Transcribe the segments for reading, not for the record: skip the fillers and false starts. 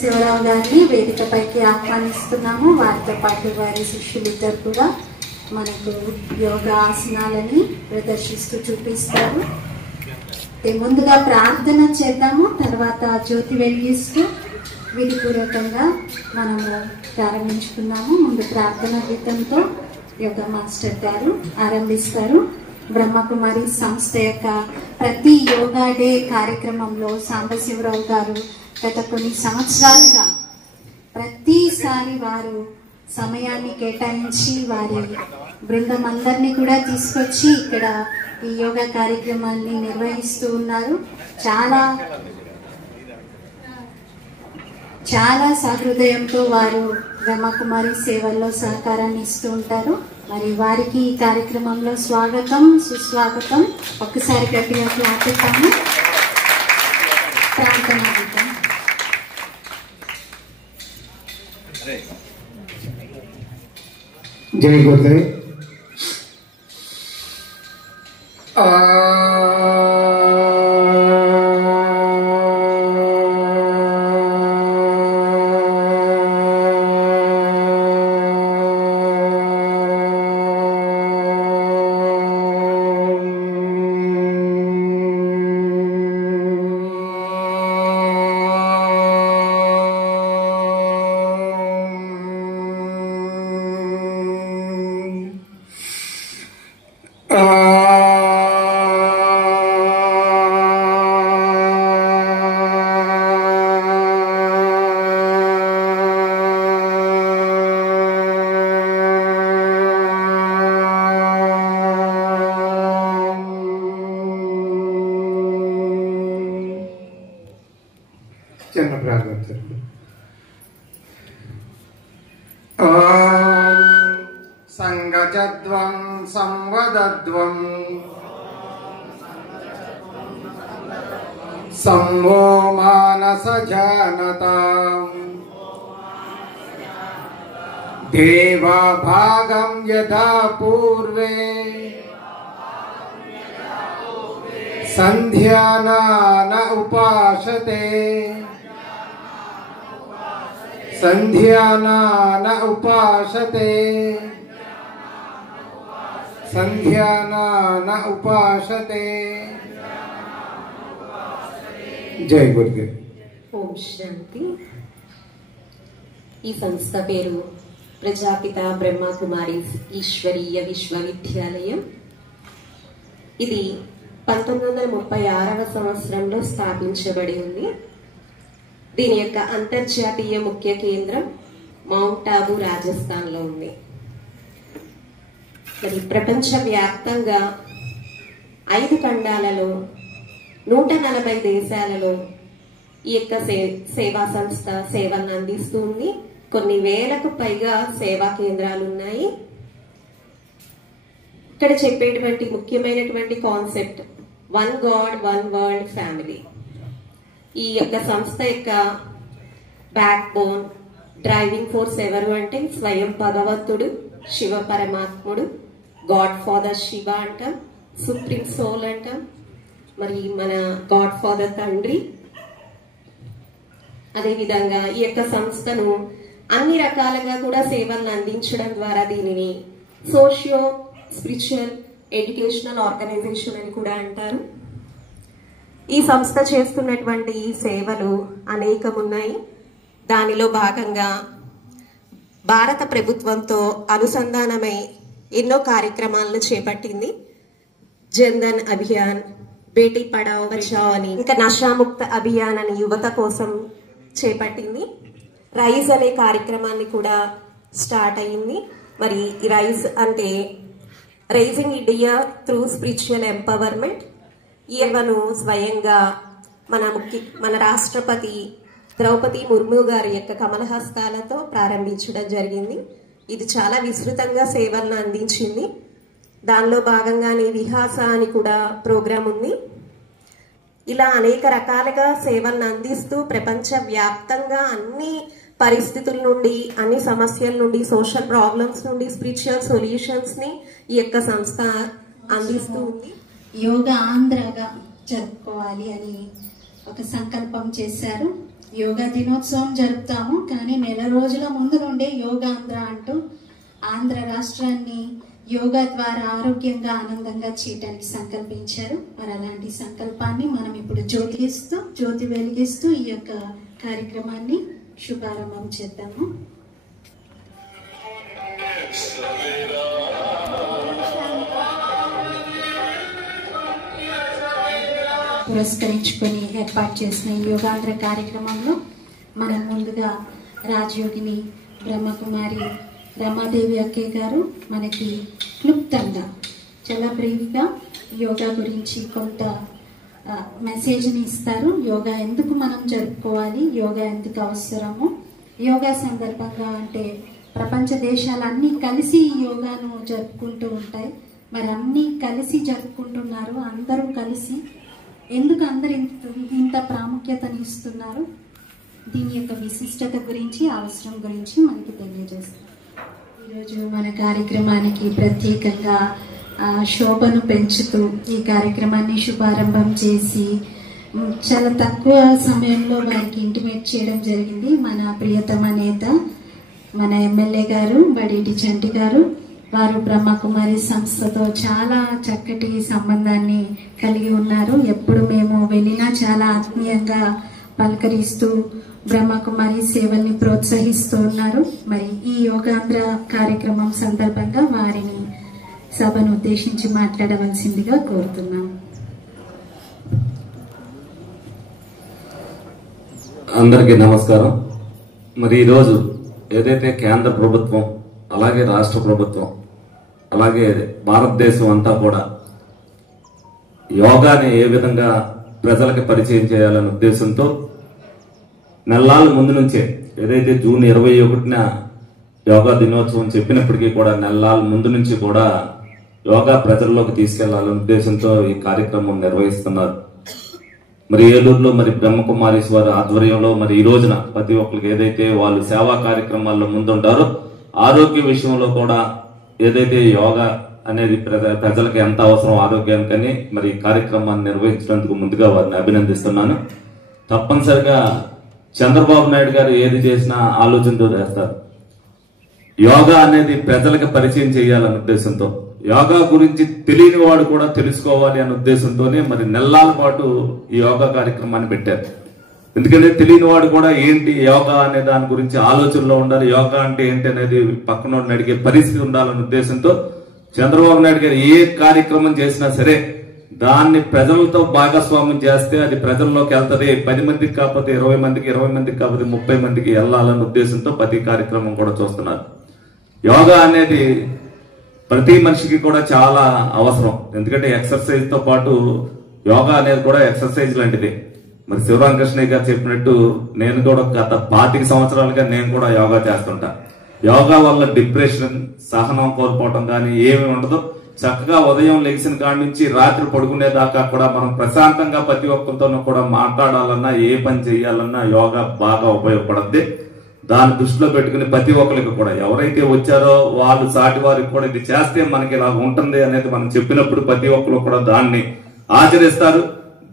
శివరావు గారిని వేదికపైకి ఆహ్వానిస్తున్నాము. వారితో పాటు వారి శిష్యులిద్దరు కూడా మనకు యోగా ఆసనాలని ప్రదర్శిస్తూ చూపిస్తారు. ముందుగా ప్రార్థన చేద్దాము, తర్వాత జ్యోతి వెలిగిస్తూ విధిపూర్వకంగా మనము ప్రారంభించుకున్నాము. ముందు ప్రార్థన గీతంతో యోగా మాస్టర్ గారు ఆరంభిస్తారు. బ్రహ్మకుమారి సంస్థ యొక్క ప్రతి యోగా డే కార్యక్రమంలో సాంబశివరావు గారు గత కొన్ని సంవత్సరాలుగా ప్రతిసారి వారు సమయాన్ని కేటాయించి వారి బృందం అందరినీ కూడా తీసుకొచ్చి ఇక్కడ ఈ యోగా కార్యక్రమాన్ని నిర్వహిస్తూ ఉన్నారు. చాలా సహృదయంతో వారు బ్రహ్మకుమారి సేవల్లో సహకారాన్ని ఇస్తూ ఉంటారు. మరి వారికి ఈ కార్యక్రమంలో స్వాగతం, సుస్వాగతం. ఒక్కసారి గట్టిగా క్లాపిస్తాము. ప్రార్థన గీతం. जय गुरुदेव। संगजद्वं संवदद्वं संवो मानसजानता देवा भागं यदा पूर्वे संध्याना न उपासते संध्याना न उपासते संध्याना न उपासते। जय गुरुदेव। ఓం శాంతి। ఈ సంస్థ పేరు ప్రజాపిత బ్రహ్మకుమారి ఈశ్వరీయ విశ్వవిద్యాలయం. ఇది 1936వ సంవత్సరంలో స్థాపించబడి ఉంది. దీని యొక్క అంతర్జాతీయ ముఖ్య కేంద్రం మౌంట్ ఆబూ రాజస్థాన్ లో ఉంది. మరి ప్రపంచ వ్యాప్తంగా 5 ఖండాలలో 140 దేశాలలో ఈ యొక్క సేవా సంస్థ సేవలను అందిస్తుంది. కొన్ని వేలకు పైగా సేవా కేంద్రాలు ఉన్నాయి. ఇక్కడ చెప్పేటువంటి ముఖ్యమైనటువంటి concept one God one world family. ఈ యొక్క సంస్థ యొక్క బ్యాక్ బోన్ డ్రైవింగ్ ఫోర్స్ ఎవరు అంటే స్వయం భగవంతుడు, శివ పరమాత్ముడు, గాడ్ ఫాదర్ శివ అంటాం, సుప్రీం సోల్ అంటాం, మరి మన గాడ్ ఫాదర్ తండ్రి. అదేవిధంగా ఈ యొక్క సంస్థను అన్ని రకాలుగా కూడా సేవలను అందించడం ద్వారా దీనిని సోషియో స్పిరిచువల్ ఎడ్యుకేషనల్ ఆర్గనైజేషన్ అని కూడా అంటారు. ఈ సంస్థ చేస్తున్నటువంటి సేవలు అనేకమున్నాయి. దానిలో భాగంగా భారత ప్రభుత్వంతో అనుసంధానమై ఎన్నో కార్యక్రమాలను చేపట్టింది. జన్ధన్ అభియాన్, బేటీ పడావో బచావో అని, ఇంకా నషాముక్త అభియాన్ అని యువత కోసం చేపట్టింది. రైజ్ అనే కార్యక్రమాన్ని కూడా స్టార్ట్ అయింది. మరి ఈ రైజ్ అంటే rising India through spiritual empowerment. ఈ సేవను స్వయంగా మన రాష్ట్రపతి ద్రౌపది ముర్ము గారి యొక్క కమలహస్తాలతో ప్రారంభించడం జరిగింది. ఇది చాలా విస్తృతంగా సేవలను అందించింది. దానిలో భాగంగానే విహాస అని కూడా ప్రోగ్రాం ఉంది. ఇలా అనేక రకాలుగా సేవలను అందిస్తూ ప్రపంచ వ్యాప్తంగా అన్ని పరిస్థితుల నుండి, అన్ని సమస్యల నుండి, సోషల్ ప్రాబ్లమ్స్ నుండి స్పిరిచువల్ సొల్యూషన్స్ ని ఈ యొక్క సంస్థ అందిస్తూ ఉంది. యోగా ఆంధ్రగా జరుపుకోవాలి అని ఒక సంకల్పం చేశారు. యోగా దినోత్సవం జరుపుతాము, కానీ నెల రోజుల ముందు నుండే యోగాంధ్ర అంటూ ఆంధ్ర రాష్ట్రాన్ని యోగా ద్వారా ఆరోగ్యంగా ఆనందంగా చేయడానికి సంకల్పించారు. మరి అలాంటి సంకల్పాన్ని మనం ఇప్పుడు జ్యోతి వెలిగిస్తూ ఈ యొక్క కార్యక్రమాన్ని శుభారంభం చేద్దాము. పురస్కరించుకొని ఏర్పాటు చేసిన ఈ యోగాంధ్ర కార్యక్రమంలో మనం ముందుగా రాజయోగిని బ్రహ్మకుమారి రమాదేవి అక్కయ్య గారు మనకి క్లుప్తంగా చాలా బ్రీఫ్గా యోగా గురించి కొంత మెసేజ్ని ఇస్తారు. యోగా ఎందుకు మనం జరుపుకోవాలి, యోగా ఎందుకు అవసరము, యోగా సందర్భంగా అంటే ప్రపంచ దేశాలన్నీ కలిసి ఈ యోగాను జరుపుకుంటూ ఉంటాయి. మరి అన్నీ కలిసి జరుపుకుంటున్నారు, అందరూ కలిసి ఎందుకు అందరు ఇంత ప్రాముఖ్యతని ఇస్తున్నారు, దీని యొక్క విశిష్టత గురించి అవసరం గురించి మనకి తెలియజేస్తారు. ఈరోజు మన కార్యక్రమానికి ప్రత్యేకంగా శోభను పెంచుతూ ఈ కార్యక్రమాన్ని శుభారంభం చేసి చాలా తక్కువ సమయంలో వారికి ఇంటిమేట్ చేయడం జరిగింది. మన ప్రియతమ నేత మన ఎమ్మెల్యే గారు బడేటి చంటి గారు, వారు బ్రహ్మకుమారి సంస్థతో చాలా చక్కటి సంబంధాన్ని కలిగి ఉన్నారు. ఎప్పుడు మేము వెళ్ళినా చాలా ఆత్మీయంగా పలకరిస్తూ బ్రహ్మకుమారి సేవల్ని ప్రోత్సహిస్తూ ఉన్నారు. మరి ఈ యోగాంధ్ర కార్యక్రమం సందర్భంగా వారిని సభను ఉద్దేశించి మాట్లాడవలసిందిగా కోరుతున్నాం. అందరికీ నమస్కారం. మరి ఈరోజు ఏదైతే కేంద్ర ప్రభుత్వం అలాగే రాష్ట్ర ప్రభుత్వం అలాగే భారతదేశం అంతా కూడా యోగాని ఏ విధంగా ప్రజలకు పరిచయం చేయాలనే ఉద్దేశంతో నెలల ముందు నుంచే ఏదైతే జూన్ 21న యోగా దినోత్సవం చెప్పినప్పటికీ కూడా నెలల ముందు నుంచి కూడా యోగా ప్రజల్లోకి తీసుకెళ్లాలనే ఉద్దేశంతో ఈ కార్యక్రమం నిర్వహిస్తున్నారు. మరి ఏలూరులో మరి బ్రహ్మకుమారీశ్వర ఆధ్వర్యంలో మరి ఈ రోజున ప్రతి ఒక్కరికి ఏదైతే వాళ్ళు సేవా కార్యక్రమాల్లో ముందుంటారో ఆరోగ్య విషయంలో కూడా ఏదైతే యోగా అనేది ప్రజలకు ఎంత అవసరం ఆరోగ్యానికని మరి ఈ కార్యక్రమాన్ని నిర్వహించినందుకు ముందుగా వారిని అభినందిస్తున్నాను. తప్పనిసరిగా చంద్రబాబు నాయుడు గారు ఏది చేసినా ఆలోచనతో చేస్తారు. యోగా అనేది ప్రజలకు పరిచయం చేయాలనే ఉద్దేశంతో, యోగా గురించి తెలియని వాడు కూడా తెలుసుకోవాలి అనే ఉద్దేశంతోనే మరి నెలల పాటు ఈ యోగా కార్యక్రమాన్ని పెట్టారు. ఎందుకంటే తెలియని వాడు కూడా ఏంటి యోగా అనే దాని గురించి ఆలోచనలో ఉండాలి, యోగా అంటే ఏంటి అనేది పక్కన అడిగే పరిస్థితి ఉండాలనే ఉద్దేశంతో చంద్రబాబు నాయుడు గారు ఏ కార్యక్రమం చేసినా సరే దాన్ని ప్రజలతో భాగస్వామ్యం చేస్తే అది ప్రజల్లోకి వెళ్తుంది. 10 మందికి కాకపోతే 20 మందికి, 20 మందికి కాకపోతే 30 మందికి వెళ్ళాలన్న ఉద్దేశంతో ప్రతి కార్యక్రమం కూడా చూస్తున్నారు. యోగా అనేది ప్రతి మనిషికి కూడా చాలా అవసరం. ఎందుకంటే ఎక్సర్సైజ్ తో పాటు యోగా అనేది కూడా ఎక్సర్సైజ్ లాంటిది. మరి శివరామకృష్ణయ్య గారు చెప్పినట్టు నేను కూడా గత 25 సంవత్సరాలుగా నేను కూడా యోగా చేస్తుంటా. యోగా వల్ల డిప్రెషన్, సహనం కోల్పోవటం కానీ ఏమి ఉండదు. చక్కగా ఉదయం లెగిసిన కాడి నుంచి రాత్రి పడుకునేదాకా కూడా మనం ప్రశాంతంగా ప్రతి ఒక్కరితోనూ కూడా మాట్లాడాలన్నా ఏ పని చేయాలన్నా యోగా బాగా ఉపయోగపడుద్ది. దాన్ని దృష్టిలో పెట్టుకుని ప్రతి ఒక్కరికి కూడా ఎవరైతే వచ్చారో వాళ్ళు సాటి వారికి కూడా ఇది చేస్తే మనకి ఇలా ఉంటుంది అనేది మనం చెప్పినప్పుడు ప్రతి ఒక్కరు కూడా దాన్ని ఆచరిస్తారు.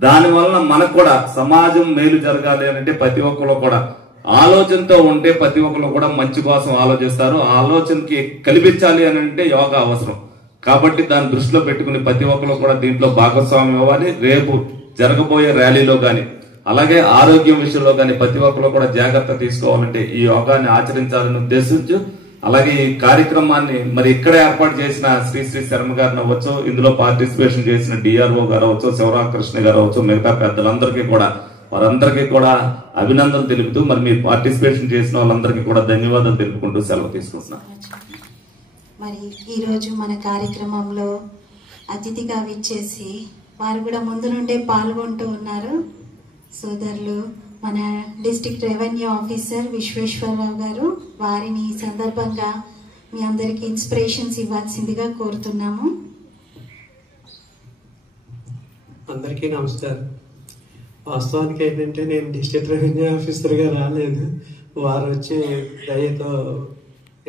దాని వలన మనకు కూడా సమాజం మేలు జరగాలి అంటే ప్రతి ఒక్కరు కూడా ఆలోచనతో ఉంటే ప్రతి ఒక్కరు కూడా మంచి కోసం ఆలోచిస్తారు. ఆ ఆలోచనకి కల్పించాలి అని అంటే యోగా అవసరం. కాబట్టి దాన్ని దృష్టిలో పెట్టుకుని ప్రతి ఒక్కరు కూడా దీంట్లో భాగస్వామ్యం అవ్వాలి. రేపు జరగబోయే ర్యాలీలో గాని అలాగే ఆరోగ్యం విషయంలో కానీ ప్రతి ఒక్కరు కూడా జాగ్రత్త తీసుకోవాలంటే ఈ యోగాన్ని ఆచరించాలని ఉద్దేశించు. అలాగే ఈ కార్యక్రమాన్ని మరి ఇక్కడ ఏర్పాటు చేసిన శ్రీ శర్మ గారిని అవ్వచ్చు, ఇందులో పార్టిసిపేషన్ చేసిన డిఆర్ఓ గారు అవ్వచ్చు, శివరామకృష్ణ గారు అవ్వచ్చు, మిగతా పెద్దలందరికీ కూడా వారందరికీ కూడా అభినందనలు తెలుపుతూ మరి మీరు పార్టిసిపేషన్ చేసిన వాళ్ళందరికీ కూడా ధన్యవాదాలు తెలుపుకుంటూ సెలవు తీసుకుంటున్నాను. మరి ఈరోజు మన కార్యక్రమంలో అతిథిగా విచ్చేసి వారు కూడా ముందు నుండే పాల్గొంటూ ఉన్నారు సోదరులు మన డిస్ట్రిక్ట్ రెవెన్యూ ఆఫీసర్ విశ్వేశ్వరరావు గారు. వారిని ఈ సందర్భంగా మీ అందరికీ ఇన్స్పిరేషన్స్ ఇవ్వాల్సిందిగా కోరుతున్నాము. అందరికీ నమస్కారం. వాస్తవానికి ఏంటంటే నేను డిస్ట్రిక్ట్ రెవెన్యూ ఆఫీసర్గా రాలేదు. వారు వచ్చి దయతో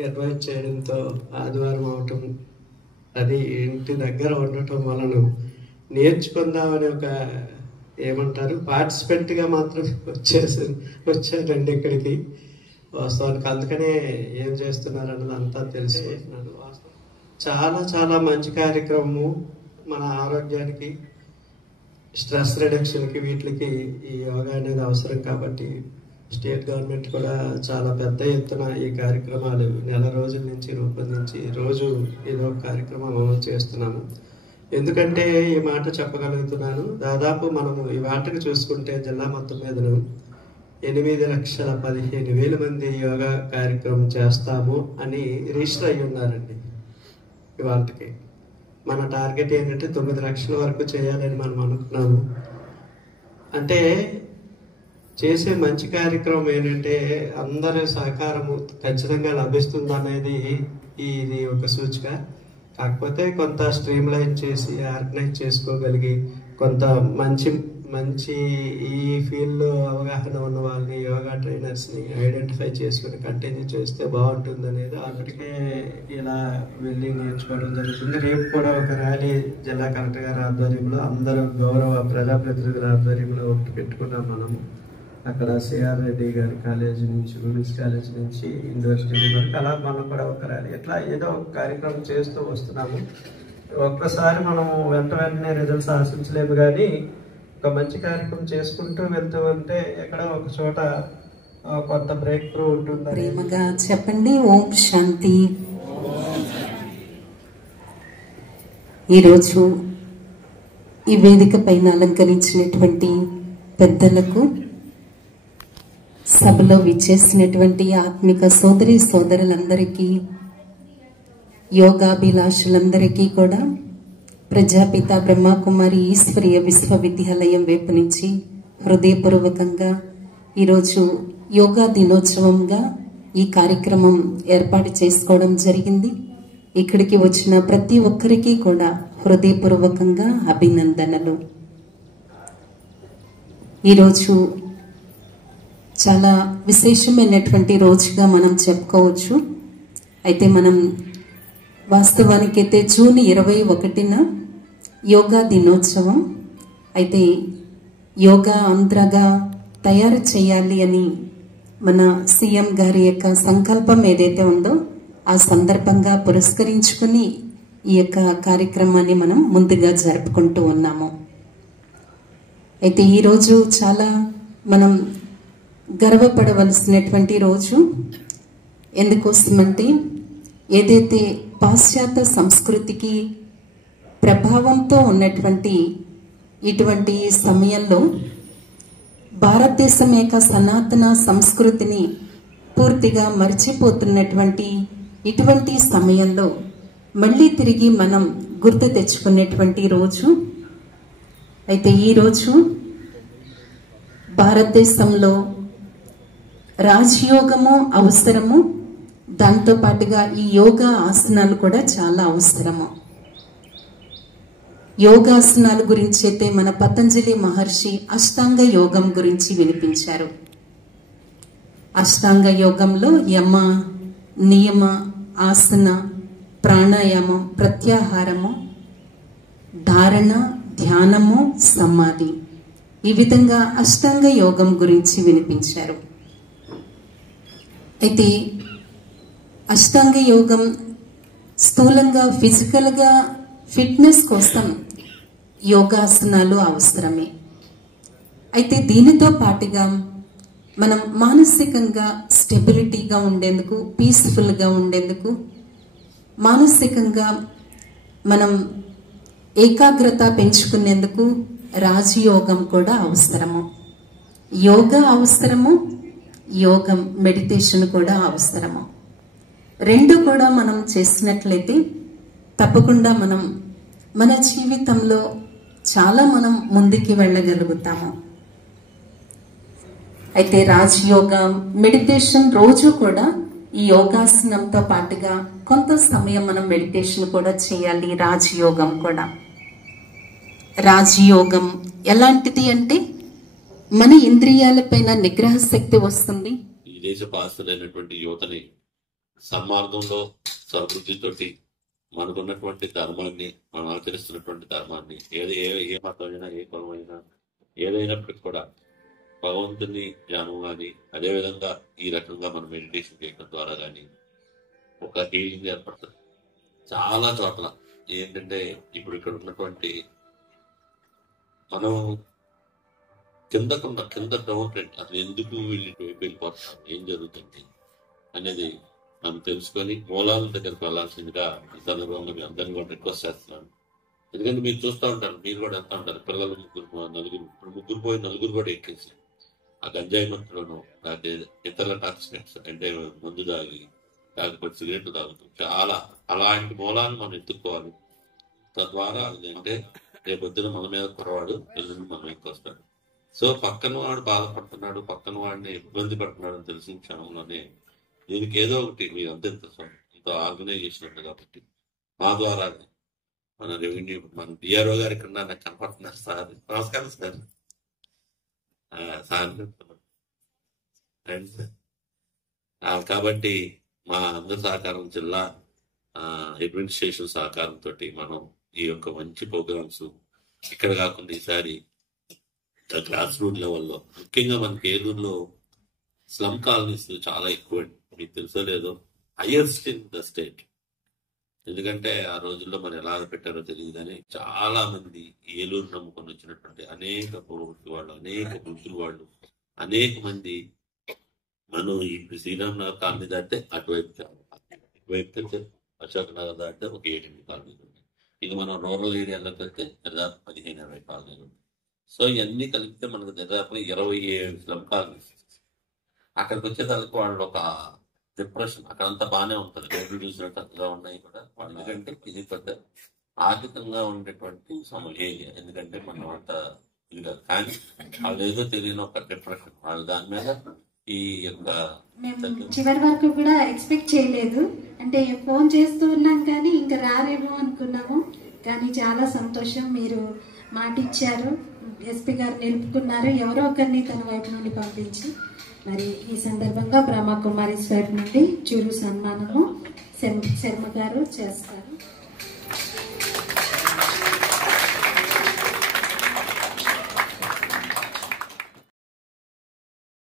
అడ్వైజ్ చేయడంతో ఆదివారం అవటం, అది ఇంటి దగ్గర ఉండటం వలన నేర్చుకుందామనే ఒక ఏమంటారు పార్టిసిపెంట్గా మాత్రమే వచ్చానండి ఇక్కడికి. వాస్తవానికి అందుకనే ఏం చేస్తున్నారు అన్నది అంతా తెలుసుకుంటున్నాను. చాలా చాలా మంచి కార్యక్రమము. మన ఆరోగ్యానికి, స్ట్రెస్ రిడక్షన్కి, వీటికి ఈ యోగా అనేది అవసరం. కాబట్టి స్టేట్ గవర్నమెంట్ కూడా చాలా పెద్ద ఎత్తున ఈ కార్యక్రమాలు నెల రోజుల నుంచి రూపొందించి రోజు ఏదో ఒక కార్యక్రమం అమలు చేస్తున్నాము. ఎందుకంటే ఈ మాట చెప్పగలుగుతున్నాను, దాదాపు మనము ఈ వాటికి చూసుకుంటే జిల్లా మొత్తం మీదను 8,15,000 మంది యోగా కార్యక్రమం చేస్తాము అని రిజిస్టర్ అయ్యి ఉన్నారండి. ఇవాళకి మన టార్గెట్ ఏంటంటే 9 లక్షల వరకు చేయాలని మనం అనుకున్నాము. అంటే చేసే మంచి కార్యక్రమం ఏంటంటే అందరి సహకారము ఖచ్చితంగా లభిస్తుంది అనేది ఇది ఒక సూచిక. కాకపోతే కొంత స్ట్రీమ్ లైన్ చేసి ఆర్గనైజ్ చేసుకోగలిగి కొంత మంచి మంచి ఈ ఫీల్డ్లో అవగాహన ఉన్న వాళ్ళని, యోగా ట్రైనర్స్ని ఐడెంటిఫై చేసుకుని కంటిన్యూ చేస్తే బాగుంటుంది అనేది అప్పటికే ఇలా వెళ్ళి నేర్చుకోవడం జరుగుతుంది. రేపు కూడా ఒక ర్యాలీ జిల్లా కలెక్టర్ గారి ఆధ్వర్యంలో అందరూ గౌరవ ప్రజాప్రతినిధుల ఆధ్వర్యంలో ఒకటి పెట్టుకున్నాం మనము. అక్కడ సిఆర్ రెడ్డి గారి కాలేజ్ నుంచి, ఉమెన్స్ కాలేజ్ నుంచి యూనివర్సిటీ వరకు అలా మనం కూడా ఒక ర్యాలీ ఇట్లా ఏదో ఒక కార్యక్రమం చేస్తూ వస్తున్నాము. ఒక్కసారి మనం వెంటనే రిజల్ట్స్ ఆశించలేము, కానీ ఒక మంచి కార్యక్రమం చేసుకుంటూ వెళ్తూ ఉంటే ఎక్కడో ఒక చోట కొంత బ్రేక్ త్రూ ఉంటుంది. ప్రేమగా చెప్పండి ఓం శాంతి. ఈరోజు ఈ వేదిక పైన అలంకరించినటువంటి పెద్దలకు, సభలో విచ్చేసినటువంటి ఆత్మిక సోదరి సోదరులందరికీ, యోగాభిలాషులందరికీ కూడా ప్రజాపిత బ్రహ్మకుమారి ఈశ్వరీయ విశ్వవిద్యాలయం వైపు నుంచి హృదయపూర్వకంగా ఈరోజు యోగా దినోత్సవంగా ఈ కార్యక్రమం ఏర్పాటు చేసుకోవడం జరిగింది. ఇక్కడికి వచ్చిన ప్రతి ఒక్కరికి కూడా హృదయపూర్వకంగా అభినందనలు. ఈరోజు చాలా విశేషమైనటువంటి రోజుగా మనం చెప్పుకోవచ్చు. అయితే మనం వాస్తవానికైతే జూన్ 21న యోగా దినోత్సవం. అయితే యోగా అంతగా తయారు చేయాలి అని మన సీఎం గారి యొక్క సంకల్పం ఏదైతే ఉందో ఆ సందర్భంగా పురస్కరించుకుని ఈ యొక్క కార్యక్రమాన్ని మనం ముందుగా జరుపుకుంటూ ఉన్నాము. అయితే ఈరోజు చాలా మనం గర్వపడవలసినటువంటి రోజు. ఎందుకోసమంటే ఏదైతే పాశ్చాత్య సంస్కృతికి ప్రభావంతో ఉన్నటువంటి ఇటువంటి సమయంలో భారతదేశం యొక్క సనాతన సంస్కృతిని పూర్తిగా మర్చిపోతున్నటువంటి ఇటువంటి సమయంలో మళ్ళీ తిరిగి మనం గుర్తు తెచ్చుకునేటువంటి రోజు. అయితే ఈరోజు భారతదేశంలో రాజయోగము అవసరము, దాంతో పాటుగా ఈ యోగా ఆసనాలు కూడా చాలా అవసరము. యోగాసనాల గురించి అయితే మన పతంజలి మహర్షి అష్టాంగ యోగం గురించి వినిపించారు. అష్టాంగ యోగంలో యమ, నియమ, ఆసన, ప్రాణాయామం, ప్రత్యాహారము, ధారణ, ధ్యానము, సమాధి, ఈ విధంగా అష్టాంగ యోగం గురించి వినిపించారు. అయితే అష్టాంగ యోగం స్థూలంగా ఫిజికల్గా ఫిట్నెస్ కోసం యోగాసనాలు అవసరమే. అయితే దీనితో పాటుగా మనం మానసికంగా స్టెబిలిటీగా ఉండేందుకు, పీస్ఫుల్గా ఉండేందుకు, మానసికంగా మనం ఏకాగ్రత పెంచుకునేందుకు రాజయోగం కూడా అవసరము. యోగా అవసరము, యోగం మెడిటేషన్ కూడా అవసరము. రెండు కూడా మనం చేసినట్లయితే తప్పకుండా మనం మన జీవితంలో చాలా మనం ముందుకి వెళ్ళగలుగుతాము. అయితే రాజయోగం, మెడిటేషన్ రోజు కూడా ఈ యోగాసనంతో పాటుగా కొంత సమయం మనం మెడిటేషన్ కూడా చేయాలి. రాజయోగం కూడా, రాజయోగం ఎలాంటిది అంటే మన ఇంద్రియాలపైన నిగ్రహ శక్తి వస్తుంది. ఈ దేశ పాస్తులైనటువంటి యువతని సన్మార్గంలో సద్బుద్ధితోటి మనకున్నటువంటి ధర్మాన్ని, మనం ఆచరిస్తున్నటువంటి ధర్మాన్ని, ఏ మతమైనా ఏ కులమైనా ఏదైనప్పటికి కూడా భగవంతుని ధ్యానం కానీ, అదేవిధంగా ఈ రకంగా మనం మెడిటేషన్ చేయడం ద్వారా కానీ ఒక హీలింగ్ ఏర్పడుతుంది. చాలా చోట్ల ఏంటంటే ఇప్పుడు ఇక్కడ ఉన్నటువంటి మనం కింద డౌన్ ట్రెండ్ అసలు ఎందుకు వెళ్ళిపోతున్నాం, ఏం జరుగుతుంది అనేది మనం తెలుసుకొని మూలాల దగ్గరకు వెళ్ళాల్సిందిగా ఈ సందర్భంలో మీ అందరినీ కూడా రిక్వెస్ట్ చేస్తున్నాను. ఎందుకంటే మీరు చూస్తూ ఉంటారు, మీరు కూడా వెళ్తూ ఉంటారు, పిల్లలు ముగ్గురు పోయి నలుగురు కూడా ఎక్కేసి ఆ గంజాయి మత్తులను లేకపోతే ఇతర టాక్సికెంట్స్ అంటే మందు తాగి లేకపోతే సిగరెట్లు తాగుతూ చాలా అలాంటి మూలాన్ని మనం ఎత్తుక్కోవాలి. తద్వారా అంటే రేపొద్దున మన మీద కురవాడు, ఎల్లుండి మన మీదకి వస్తాడు. సో పక్కన వాడు బాధపడుతున్నాడు, పక్కన వాడిని ఇబ్బంది పడుతున్నాడు అని తెలిసిన క్షణంలోనే దీనికి ఏదో ఒకటి మీరు ఇంత ఆర్గనైజేషన్ ఉంది కాబట్టి మా ద్వారా మన రెవెన్యూ మన డిఆర్ఓ గారు ఇక్కడ నాకు కనపడుతున్నారు సార్. నమస్కారం సార్. కాబట్టి మా అందరి సహకారం, జిల్లా అడ్మినిస్ట్రేషన్ సహకారంతో మనం ఈ యొక్క మంచి ప్రోగ్రామ్స్ ఇక్కడ కాకుండా ఈసారి గ్రాస్ రూట్ లెవెల్లో ముఖ్యంగా మనకి ఏలూరులో స్లమ్ కాలనీస్ చాలా ఎక్కువ, మీకు తెలుసో లేదో, హైయెస్ట్ ఇన్ ద స్టేట్. ఎందుకంటే ఆ రోజుల్లో మరి ఎలా పెట్టారో తెలియదు కానీ చాలా మంది ఏలూరు నమ్ముకొని వచ్చినటువంటి అనేక పూర్వకులు వాళ్ళు, అనేక వృద్ధులు వాళ్ళు, అనేక మంది మనం ఇప్పుడు శ్రీరామనగర్ కాలనీ దాటితే అటువైపు అశోక్ నగర్ దాటితే ఒక 7-8 కాలనీలు ఉన్నాయి. ఇది మనం రూరల్ ఏరియాలోకి వెళ్తే దాదాపు 15-20 కాలనీలు ఉన్నాయి. సో ఇవన్నీ కలిపితే మనకు దాదాపు 27 స్లమ్ కాలనీస్. అక్కడికి వచ్చేసరికి వాళ్ళు ఒక డిప్రెషన్, అక్కడంతా బాగానే ఉంటుంది, రోడ్లు చూసినట్టు అంతగా ఉన్నాయి కూడా వాళ్ళు. ఎందుకంటే ఇది పెద్ద ఆర్థికంగా ఉండేటువంటి ఏరియా, ఎందుకంటే మనం అంత ఇది కాదు. కానీ వాళ్ళు ఏదో తెలియని ఒక డిప్రెషన్, వాళ్ళు దాని మీద ఈ యొక్క మేము చివరి వరకు కూడా ఎక్స్పెక్ట్ చేయలేదు. అంటే ఫోన్ చేస్తూ ఉన్నాం కానీ ఇంకా రారేమో అనుకున్నాము. కానీ చాలా సంతోషం, మీరు మాట ఇచ్చారు, ఎస్పీ గారు నిలుపుకున్నారు, ఎవరో ఒకరిని తన వైపు నుండి పంపించి. మరి ఈ సందర్భంగా బ్రహ్మకుమారి వైపు నుండి చిరు సన్మానము శర్మ గారు చేస్తారు.